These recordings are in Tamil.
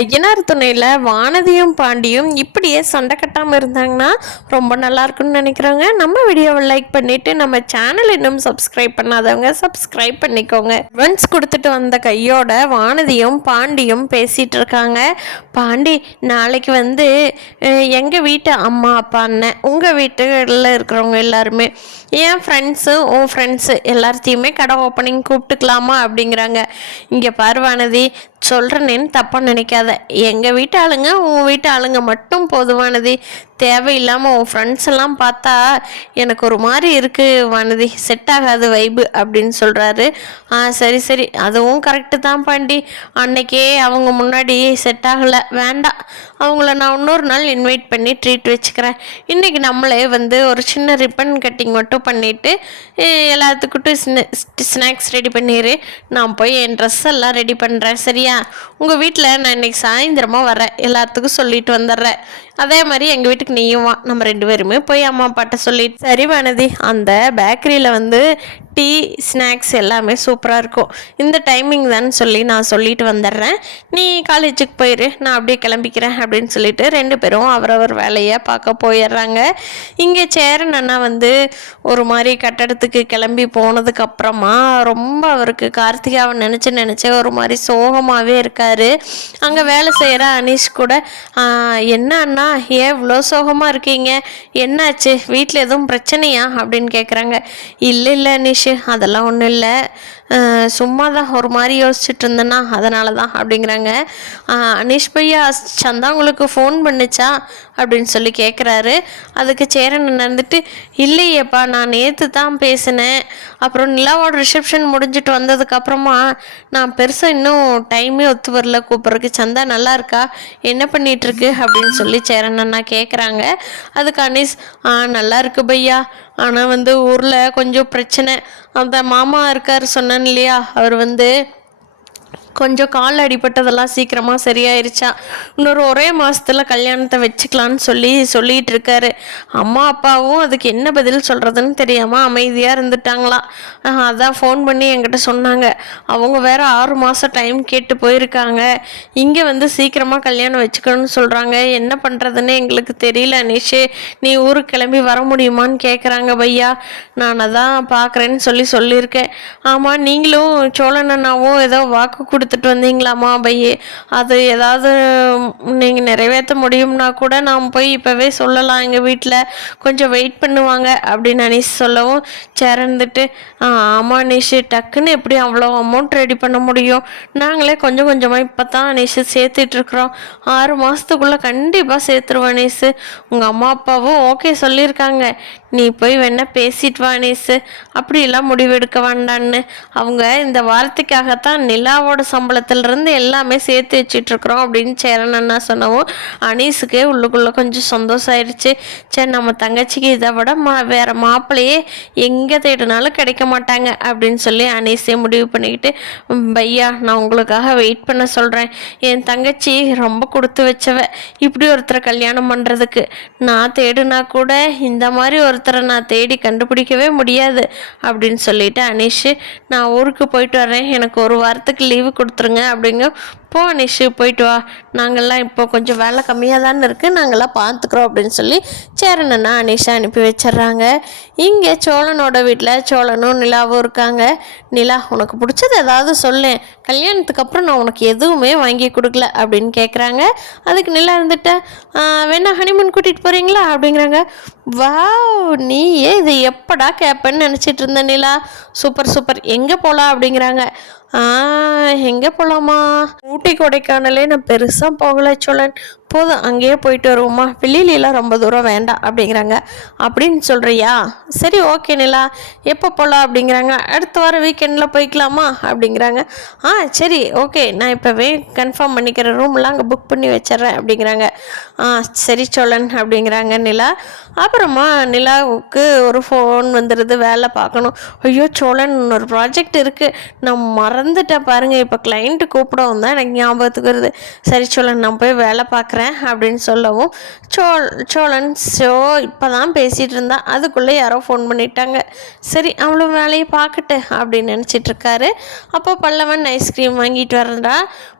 ஐயனார் துணையில் வானதியும் பாண்டியும் இப்படியே சண்டை கட்டாமல் இருந்தாங்கன்னா ரொம்ப நல்லா இருக்குன்னு நினைக்கிறோங்க. நம்ம வீடியோவை லைக் பண்ணிவிட்டு நம்ம சேனல் இன்னும் சப்ஸ்கிரைப் பண்ணாதவங்க சப்ஸ்கிரைப் பண்ணிக்கோங்க. அட்வான்ஸ் கொடுத்துட்டு வந்த கையோட வானதியும் பாண்டியும் பேசிகிட்டு இருக்காங்க. பாண்டி, நாளைக்கு வந்து எங்கள் வீட்டு அம்மா அப்பா அண்ணன் உங்கள் வீட்டுகளில் இருக்கிறவங்க எல்லாருமே என் ஃப்ரெண்ட்ஸு உன் ஃப்ரெண்ட்ஸு எல்லாத்தையுமே கடை ஓப்பனிங் கூப்பிட்டுக்கலாமா அப்படிங்கிறாங்க. இங்கே பாரு வானதி, சொல்கிறேன்னு தப்பாக நினைக்காத. எங்கள் வீட்டு ஆளுங்க உன் வீட்டு ஆளுங்க மட்டும் போதுவானது. தேவையில்லாமல் உன் ஃப்ரெண்ட்ஸ் எல்லாம் பார்த்தா எனக்கு ஒரு மாதிரி இருக்குது வானதி, செட் ஆகாது வைபு அப்படின்னு சொல்கிறாரு. சரி சரி, அதுவும் கரெக்டு தான் பாண்டி. அன்னைக்கே அவங்க முன்னாடி செட் ஆகலை, வேண்டாம். அவங்கள நான் இன்னொரு நாள் இன்வைட் பண்ணி ட்ரீட் வச்சுக்கிறேன். இன்றைக்கி நம்மளே வந்து ஒரு சின்ன ரிப்பன் கட்டிங் மட்டும் பண்ணிவிட்டு எல்லாத்துக்கிட்டும் ஸ்நாக்ஸ் ரெடி பண்ணிடு. நான் போய் என் ட்ரெஸ் எல்லாம் ரெடி பண்ணுறேன், சரியா? உங்கள் வீட்டில் நான் இன்றைக்கி சாயந்தரமாக வரேன், எல்லாத்துக்கும் சொல்லிட்டு வந்துடுறேன். அதே மாதிரி எங்கள் வீட்டுக்கு நீயும் வா, நம்ம 2 பேருமே போய் அம்மா அப்பாட்ட சொல்லிட்டு. சரி வானதி, அந்த பேக்கரியில் வந்து டீ ஸ்நாக்ஸ் எல்லாமே சூப்பராக இருக்கும். இந்த டைமிங் தான் சொல்லி நான் சொல்லிட்டு வந்துடுறேன். நீ காலேஜுக்கு போயிரு, நான் அப்படியே கிளம்பிக்கிறேன் அப்படின்னு சொல்லிட்டு 2 பேரும் அவரவர் வேலையை பார்க்க போயிடுறாங்க. இங்கே சேரன் அண்ணா வந்து ஒரு மாதிரி கட்டடத்துக்கு கிளம்பி போனதுக்கப்புறமா ரொம்ப அவருக்கு கார்த்திகாவை நினச்சி ஒரு மாதிரி சோகமாகவே இருக்கார். அங்கே வேலை செய்கிற அனீஷ் கூட என்ன அண்ணா ஏன் இவ்வளோ சோகமாக இருக்கீங்க, என்னாச்சு, வீட்டில் எதுவும் பிரச்சனையா அப்படின்னு கேட்குறாங்க. இல்லை இல்லை அனீஷ், அதெல்லாம் ஒன்றும் இல்லை, சும்மா தான் ஒரு மாதிரி யோசிச்சுட்டு இருந்தேன்னா அதனால தான் அப்படிங்கிறாங்க. அனீஷ் பையா, சந்தா உங்களுக்கு ஃபோன் பண்ணுச்சா அப்படின்னு சொல்லி கேட்குறாரு. அதுக்கு சேரன் நடந்துட்டு, இல்லையேப்பா, நான் நேற்று தான் பேசினேன். அப்புறம் நிலாவோட ரிசப்ஷன் முடிஞ்சிட்டு வந்ததுக்கப்புறமா நான் பெருசாக இன்னும் டைமே ஒத்து வரல கூப்பிட்றதுக்கு. சந்தா நல்லா இருக்கா, என்ன பண்ணிகிட்ருக்கு அப்படின்னு சொல்லி சேரன் அண்ணா கேட்குறாங்க. அதுக்கு அனீஸ், நல்லா இருக்கு பையா, ஆனால் வந்து ஊரில் கொஞ்சம் பிரச்சனை. அந்த மாமா இருக்கார் சொன்னேன் இல்லையா, அவர் வந்து கொஞ்சம் கால் அடிபட்டதெல்லாம் சீக்கிரமாக சரியாயிருச்சா, இன்னொரு ஒரே மாதத்தில் கல்யாணத்தை வச்சுக்கலான்னு சொல்லிகிட்டு இருக்காரு. அம்மா அப்பாவும் அதுக்கு என்ன பதில் சொல்கிறதுன்னு தெரியாமல் அமைதியாக இருந்துட்டாங்களாம். அதான் ஃபோன் பண்ணி என்கிட்ட சொன்னாங்க. அவங்க வேறு 6 மாதம் டைம் கேட்டு போயிருக்காங்க. இங்கே வந்து சீக்கிரமாக கல்யாணம் வச்சுக்கணும்னு சொல்கிறாங்க. என்ன பண்ணுறதுன்னு எங்களுக்கு தெரியல அனீஷ், நீ ஊருக்கு கிளம்பி வர முடியுமான்னு கேட்குறாங்க பையா. நான் அதான் பார்க்குறேன்னு சொல்லியிருக்கேன். ஆமாம், நீங்களும் சோழனண்ணாவும் ஏதோ வாக்கு கொடுத்துட்டு வந்தீங்களாமா பையே, அது ஏதாவது நீங்கள் நிறைவேற்ற முடியும்னா கூட நான் போய் இப்போவே சொல்லலாம், எங்கள் வீட்டில் கொஞ்சம் வெயிட் பண்ணுவாங்க அப்படின்னு அனீஷ் சொல்லவும் சேரந்துட்டு, ஆமாம் அனீஷ், டக்குன்னு எப்படி அவ்வளோ அமௌண்ட் ரெடி பண்ண முடியும், நாங்களே கொஞ்சம் கொஞ்சமாக இப்போ தான் அனீஷ் சேர்த்துட்ருக்குறோம், 6 மாதத்துக்குள்ளே கண்டிப்பாக சேர்த்துருவோம் அனீஷ். உங்கள் அம்மா அப்பாவும் ஓகே சொல்லியிருக்காங்க, நீ போய் வேணா பேசிட்டு வா அனீஸ், அப்படிலாம் முடிவெடுக்க வேண்டான்னு. அவங்க இந்த வார்த்தைக்காகத்தான் நிலாவோட சம்பளத்திலிருந்து எல்லாமே சேர்த்து வச்சிட்ருக்குறோம் அப்படின்னு சேரன் அண்ணா சொன்னவும் அனீஸுக்கே உள்ளுக்குள்ளே கொஞ்சம் சந்தோஷம் ஆயிடுச்சு. சரி, நம்ம தங்கச்சிக்கு இதை விட வேறு மாப்பிள்ளையே எங்கே தேடினாலும் கிடைக்க மாட்டாங்க அப்படின்னு சொல்லி அனீஸே முடிவு பண்ணிக்கிட்டு, பையா நான் உங்களுக்காக வெயிட் பண்ண சொல்கிறேன், என் தங்கச்சி ரொம்ப கொடுத்து வச்சவ, இப்படி ஒருத்தரை கல்யாணம் பண்ணுறதுக்கு நான் தேடுனா கூட இந்த மாதிரி ஒருத்தரை நான் தேடி கண்டுபிடிக்கவே முடியாது அப்படின்னு சொல்லிட்டு அனீஷ், நான் ஊருக்கு போயிட்டு வரேன், எனக்கு ஒரு வாரத்துக்கு லீவு கொடுத்துருங்க அப்படிங்க. போ அனீஷ், போயிட்டு வா, நாங்கள்லாம் இப்போ கொஞ்சம் வேலை கம்மியாக தானே இருக்குது, நாங்கள்லாம் பார்த்துக்குறோம் அப்படின்னு சொல்லி சேரனண்ணா அனீஷை அனுப்பி வச்சிட்றாங்க. இங்கே சோழனோட வீட்டில் சோழனும் நிலாவும் இருக்காங்க. நிலா, உனக்கு பிடிச்சது ஏதாவது சொல்லேன், கல்யாணத்துக்கு அப்புறம் நான் உனக்கு எதுவுமே வாங்கி கொடுக்கல அப்படின்னு கேட்குறாங்க. அதுக்கு நிலா இருந்துட்டு, வேணா ஹனிமூன் கூட்டிகிட்டு போகிறீங்களா அப்படிங்கிறாங்க. வாவ், நீ இது எப்படா கேட்பேன்னு நினச்சிட்டு இருந்த நிலா, சூப்பர் சூப்பர், எங்கே போகலாம் அப்படிங்கிறாங்க. எங்கே போகலாமா, ஊட்டி கொடைக்கானலே நான் பெருசாக போகலை சோழன், போதும் அங்கேயே போயிட்டு வருவோமா, வெளியிலலாம் ரொம்ப தூரம் வேண்டாம் அப்படிங்கிறாங்க. அப்படின்னு சொல்கிறியா, சரி ஓகே நிலா, எப்போ போகலாம் அப்படிங்கிறாங்க. அடுத்த வாரம் வீக்கெண்டில் போய்க்கலாமா அப்படிங்கிறாங்க. சரி ஓகே, நான் இப்போவே கன்ஃபார்ம் பண்ணிக்கிறேன், ரூம்லாம் அங்கே புக் பண்ணி வச்சிட்றேன் அப்படிங்கிறாங்க. சரி சோழன் அப்படிங்கிறாங்க நிலா. அப்புறமா நிலாவுக்கு ஒரு ஃபோன் வந்துடுது, வேலை பார்க்கணும். ஐயோ சோழன், ஒரு ப்ராஜெக்ட் இருக்குது, நான் மறந்துட்டேன் பாருங்கள், இப்போ கிளைண்ட்டு கூப்பிடவும் தான் எனக்கு ஞாபகத்துக்கு வருது. சரி சோழன், நான் போய் வேலை பார்க்குறேன் அப்படின்னு சொல்லவும் சோழன் இப்போ தான் பேசிகிட்டு இருந்தா, அதுக்குள்ளே யாரோ ஃபோன் பண்ணிட்டாங்க. சரி அவளும் வேலையை பார்க்கட்டு அப்படின்னு நினச்சிட்டு இருக்காரு. அப்போ பல்லவன் ஐஸ்கிரீம் வாங்கிட்டு வரா.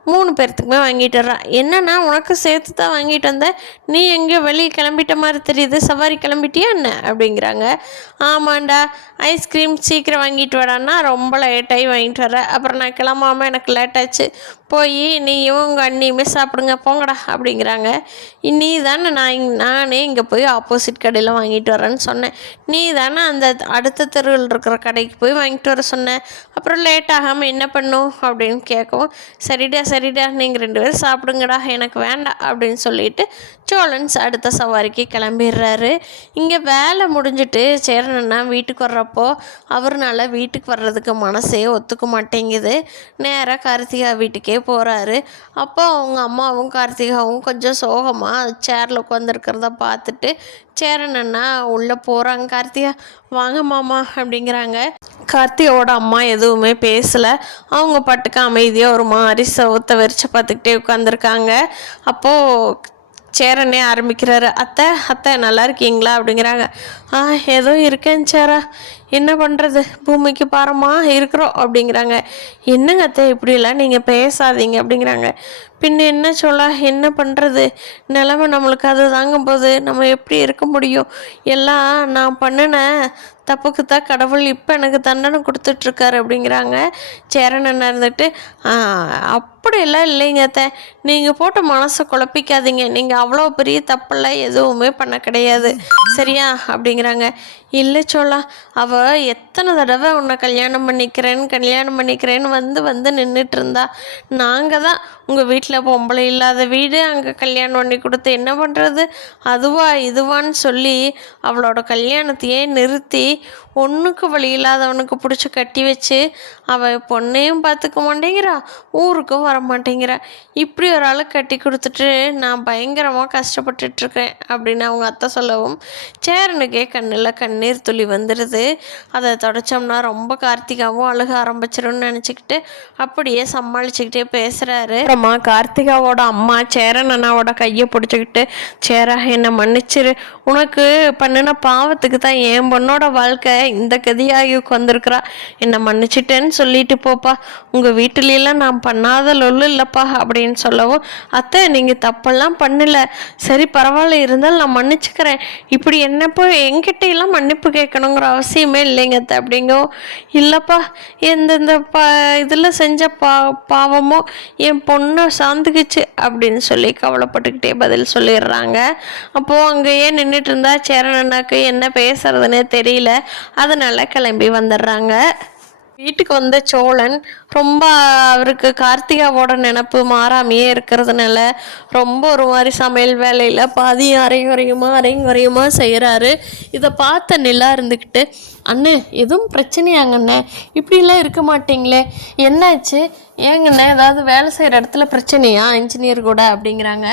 3 பேர்த்துக்குமே வாங்கிட்டு வர்றான். என்னன்னா உனக்கு சேர்த்து தான் வாங்கிட்டு வந்தேன், நீ எங்கேயோ வெளியே கிளம்பிட்ட மாதிரி தெரியுது, சவாரி கிளம்பிட்டியா என்ன அப்படிங்கிறாங்க. ஆமாண்டா, ஐஸ்கிரீம் சீக்கிரம் வாங்கிட்டு வரான்னா ரொம்ப லேட்டாகி வாங்கிட்டு வர, அப்புறம் நான் கிளம்பாமல் எனக்கு லேட்டாச்சு, போய் நீயும் உங்கள் அண்ணியுமே சாப்பிடுங்க போங்கடா அப்படிங்கிறாங்க. நீ தானே நானே இங்கே போய் ஆப்போசிட் கடையில் வாங்கிட்டு வரேன்னு சொன்னேன், நீ தானே அந்த அடுத்த தெருவில் இருக்கிற கடைக்கு போய் வாங்கிட்டு வர சொன்னேன், அப்புறம் லேட் ஆகாமல் என்ன பண்ணும் அப்படின்னு கேட்கவும், சரிடா நீங்கள் 2 பேரும் சாப்பிடுங்கடா, எனக்கு வேண்டாம் அப்படின்னு சொல்லிட்டு சோழன்ஸ் அடுத்த சவாரிக்கு கிளம்பிடுறாரு. இங்கே வேலை முடிஞ்சிட்டு சேரனண்ணா வீட்டுக்கு வர்றப்போ அவர்னால வீட்டுக்கு வர்றதுக்கு மனசே ஒத்துக்க மாட்டேங்குது. நேராக கார்த்திகா வீட்டுக்கே போகிறாரு. அப்போ அவங்க அம்மாவும் கார்த்திகாவும் கொஞ்சம் சோகமாக சேரில் உட்காந்துருக்கிறத பார்த்துட்டு சேரனண்ணா உள்ளே போகிறாங்க. கார்த்திகா வாங்க மாமா அப்படிங்கிறாங்க. கார்த்திகாவோட அம்மா எதுவுமே பேசலை, அவங்க பாட்டுக்கு அமைதியாக ஒரு மாதிரி சவுத்தை வெறிச்சு பார்த்துக்கிட்டே உட்காந்துருக்காங்க. அப்போது சேரனே ஆரம்பிக்கிறாரு. அத்தை நல்லா இருக்கீங்களா அப்படிங்கிறாங்க. ஏதோ இருக்கேன் சேரா, என்ன பண்ணுறது, பூமிக்கு பாரமாக இருக்கிறோம் அப்படிங்கிறாங்க. என்னங்க அத்தை இப்படிலாம் நீங்கள் பேசாதீங்க அப்படிங்கிறாங்க. பின்ன என்ன சொல்ல, என்ன பண்ணுறது, நிலமை நம்மளுக்கு அது தாங்கும் போது நம்ம எப்படி இருக்க முடியும், எல்லாம் நான் பண்ணின தப்புக்கு தான் கடவுள் இப்போ எனக்கு தண்டனை கொடுத்துட்ருக்காரு அப்படிங்கிறாங்க. சேரன் இருந்துட்டு அப்படியெல்லாம் இல்லைங்க அத்தை, நீங்கள் போட்டு மனசை குழப்பிக்காதீங்க, நீங்கள் அவ்வளோ பெரிய தப்பெல்லாம் எதுவுமே பண்ண கிடையாது சரியா அப்படிங்கிறாங்க. இல்லை சோழா, அவள் எத்தனை தடவை உன்னை கல்யாணம் பண்ணிக்கிறேன்னு வந்து நின்றுட்டு இருந்தா, நாங்கள் தான் உங்கள் வீட்டில் பொம்பளை இல்லாத வீடு, அங்கே கல்யாணம் பண்ணி கொடுத்து என்ன பண்ணுறது, அதுவா இதுவான்னு சொல்லி அவளோட கல்யாணத்தையே நிறுத்தி ஒன்றுக்கு வழி இல்லாதவனுக்கு பிடிச்சி கட்டி வச்சு அவள் பொண்ணையும் பார்த்துக்க மாட்டேங்கிறா, ஊருக்கும் வர மாட்டேங்கிறா, இப்படி ஒரு ஆளை கட்டி கொடுத்துட்டு நான் பயங்கரமாக கஷ்டப்பட்டுட்ருக்கேன் அப்படின்னு அவங்க அத்தை சொல்லவும் சேரனுக்கே கண்ணில் கண்ணீர் துளி வந்துடுது. அதை தொடச்சோம்னா ரொம்ப கார்த்திகாவும் அழுக ஆரம்பிச்சிரும்னு நினச்சிக்கிட்டு அப்படியே சமாளிச்சுக்கிட்டே பேசுகிறாரு. அப்புறமா கார்த்திகாவோட அம்மா சேரன் அண்ணாவோட கையை பிடிச்சிக்கிட்டு, சேரா என்னை மன்னிச்சிரு, உனக்கு பண்ணின பாவத்துக்கு தான் என் பொண்ணோட வாழ்க்கை இந்த கதியாகி உட்காந்துருக்குறா, என்னை மன்னிச்சிட்டேன்னு சொல்லிட்டு போப்பா, உங்கள் வீட்டிலெல்லாம் நான் பண்ணாத லொல்லு இல்லைப்பா அப்படின்னு சொல்லவும், அத்தை நீங்கள் தப்பெல்லாம் பண்ணல, சரி பரவாயில்ல, இருந்தாலும் நான் மன்னிச்சுக்கிறேன், இப்படி என்ன போய் என்கிட்டையெல்லாம் மன்னிப்பு கேட்கணுங்கிற அவசியமே இல்லைங்க அத்தை அப்படிங்கும். இல்லைப்பா, எந்தெந்த இதில் செஞ்ச பாவமோ என் பொண்ணை சாந்துக்குச்சு அப்படின்னு சொல்லி கவலைப்பட்டுக்கிட்டே பதில் சொல்லிடுறாங்க. அப்போது அங்கேயே நின்றுட்டு இருந்தா சேரன் அண்ணாக்கு என்ன பேசுறதுன்னே தெரியல, அதனால் கிளம்பி வந்துடுறாங்க. வீட்டுக்கு வந்த சோழன் ரொம்ப அவருக்கு கார்த்திகாவோட நினப்பு மாறாமையே இருக்கிறதுனால ரொம்ப ஒரு மாதிரி சமையல் வேலையில் பாதி அரைங்குறையுமா செய்கிறாரு. இதை பார்த்த நிலா இருந்துக்கிட்டு, அண்ணே எதுவும் பிரச்சனையாங்கண்ணே, இப்படிலாம் இருக்க மாட்டிங்களே, என்னாச்சு, ஏங்கண்ணே ஏதாவது வேலை செய்கிற இடத்துல பிரச்சனையா இன்ஜினியர் கூட அப்படிங்கிறாங்க.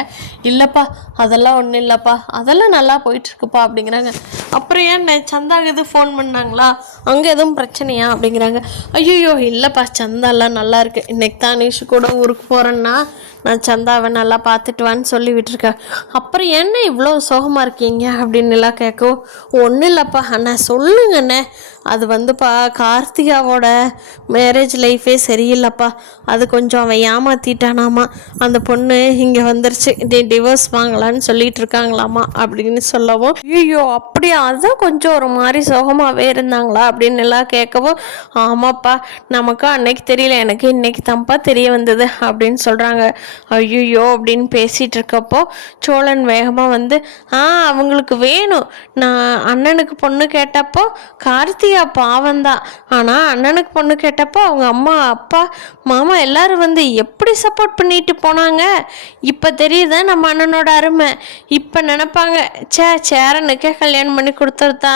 இல்லைப்பா அதெல்லாம் ஒன்றும் இல்லைப்பா, அதெல்லாம் நல்லா போயிட்டுருக்குப்பா அப்படிங்கிறாங்க. அப்புறம் ஏன் சந்தாக்கு எதுவும் ஃபோன் பண்ணாங்களா, அங்கே எதுவும் பிரச்சனையா அப்படிங்கிறாங்க. ஐயோ இல்லைப்பா, சந்தாலாம் நல்லா இருக்கு, இன்னைக்கு தான் நிஷு கூட ஊருக்கு போகிறேன்னா நான் சந்தாவை நல்லா பார்த்துட்டுவான்னு சொல்லி விட்டுருக்கேன். அப்புறம் என்ன இவ்வளோ சோகமாக இருக்கீங்க அப்படின்னு எல்லாம் கேட்கும். ஒன்றும் இல்லைப்பா அண்ணா சொல்லுங்கண்ணே, அது வந்துப்பா கார்த்திகாவோட மேரேஜ் லைஃபே சரியில்லைப்பா, அது கொஞ்சம் அவன் ஏமாற்றிட்டானாமா, அந்த பொண்ணு இங்கே வந்துருச்சு, டிவோர்ஸ் வாங்கலான்னு சொல்லிட்டு இருக்காங்களாமா அப்படின்னு சொல்லவும், ஐயோ அப்படியா, அதுதான் கொஞ்சம் ஒரு மாதிரி சோகமாகவே இருந்தாங்களா அப்படின்னு எல்லாம் கேட்கவும், ஆமாப்பா நமக்கு அன்னைக்கு தெரியல, எனக்கு இன்னைக்கு தான்ப்பா தெரிய வந்தது அப்படின்னு சொல்கிறாங்க. ஐயோ அப்படின்னு பேசிகிட்டு இருக்கப்போ சோழன் வேகமாக வந்து, அவங்களுக்கு வேணும், நான் அண்ணனுக்கு பொண்ணு கேட்டப்போ கார்த்திகா பாவம்தான், ஆனால் அண்ணனுக்கு பொண்ணு கேட்டப்போ அவங்க அம்மா அப்பா மாமா எல்லாரும் வந்து எப்படி சப்போர்ட் பண்ணிட்டு போனாங்க, இப்போ தெரியுதா நம்ம அண்ணனோட அருமை, இப்போ நினப்பாங்க சேரனுக்கே கல்யாணம் பண்ணி கொடுத்துருந்தா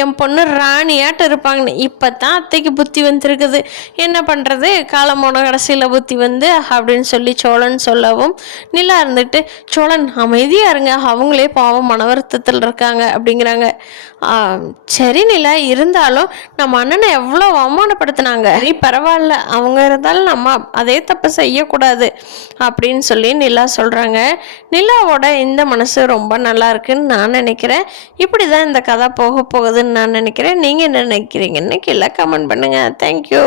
என் பொண்ணு ராணியாட்டு இருப்பாங்கன்னு, இப்போ தான் அத்தைக்கு புத்தி வந்துருக்குது, என்ன பண்ணுறது, காலமோன கடைசியில் புத்தி வந்து அப்படின்னு சொல்லி சோழன் சொல்லவும் நிலா இருந்துட்டு, சோழன் அமைதியாக இருங்க, அவங்களே பாவம் மன வருத்தத்தில் இருக்காங்க அப்படிங்கிறாங்க. சரி நிலா, இருந்தாலும் நம்ம அண்ணனை எவ்வளோ அவமானப்படுத்தினாங்க, பரவாயில்ல அவங்க இருந்தாலும் நம்ம அதே தப்பு செய்யக்கூடாது அப்படின்னு சொல்லி நிலா சொல்கிறாங்க. நிலாவோட இந்த மனசு ரொம்ப நல்லா இருக்குன்னு நான் நினைக்கிறேன். இப்படி தான் இந்த கதை போக போகுதுன்னு நான் நினைக்கிறேன். நீங்கள் என்ன நினைக்கிறீங்கன்னு கீழே கமெண்ட் பண்ணுங்கள். தேங்க்யூ.